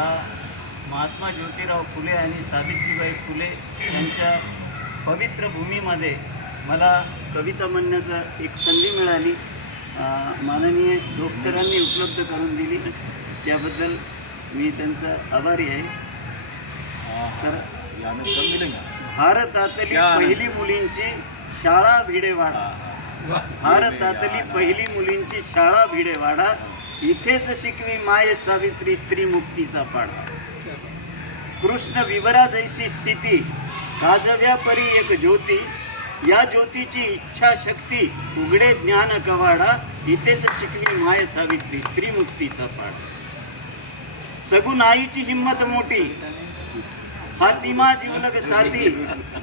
हा महात्मा ज्योतिराव फुले आणि सावित्रीबाई फुले यांच्या पवित्र भूमीमध्ये मला कविता म्हणण्याचा एक संधी मिळाली, माननीय डोकसरांनी उपलब्ध करून दिली, त्याबद्दल मी त्यांचा आभारी आहे. तर भारतातली पहिली मुलींची शाळा भिडेवाडा, भारतातली पहिली मुलींची शाळा भिडेवाडा, इथेच शिकवी माय सावित्री स्त्री मुक्तीचा पाढा. कृष्ण विवरा जैसी स्थिती काजव्या परी एक ज्योती, या ज्योतीची इच्छा शक्ती उघडे ज्ञान कवाडा, इथेच शिकवी माय सावित्री स्त्री मुक्तीचा पाढा. सगुण आईची हिंमत मोठी फातिमा जिवलग साथी,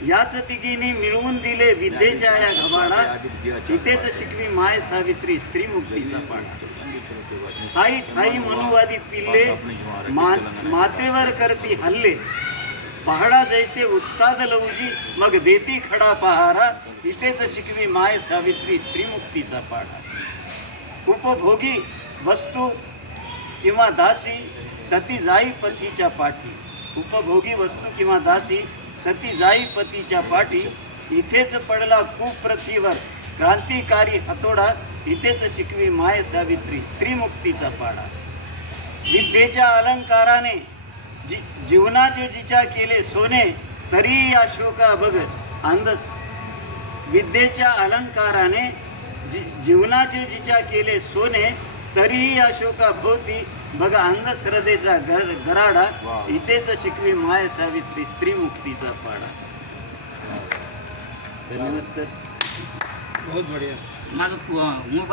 याच तिघींनी मिळवून दिले विद्येच्या या घबाडा, इथेच शिकवी माय सावित्री स्त्री मुक्तीचा पाढा. ठाई ठाई मनुवादी पिल्ले मातेवर करती हल्ले, पहाडा जैसे उस्ताद लवजी मग देती खडा पहारा, इथेच शिकवी माय सावित्री स्त्री मुक्तीचा पाढा. उपभोगी वस्तू किंवा दासी सती जाई पतीच्या पाठी, उपभोगी वस्तू किंवा दासी सती जाई पतीच्या पाठी, इथेच पडला कुप्रथीवर क्रांतिकारी हातोडा, इथेच शिकवी माय सावित्री स्त्री मुक्तीचा पाढा. विद्येच्या अलंकाराने जीवनाचे जिच्या केले सोने, तरी अशोका बघ अंध, विद्येच्या अलंकाराने जीवनाचे जिच्या केले सोने, तरीही अशोका भोवती बघ अंधश्रद्धेचा गराडा, इथेच शिकवी माय सावित्री स्त्री मुक्तीचा पाढा. धन्यवाद सर. बहुत बढ़िया. माझं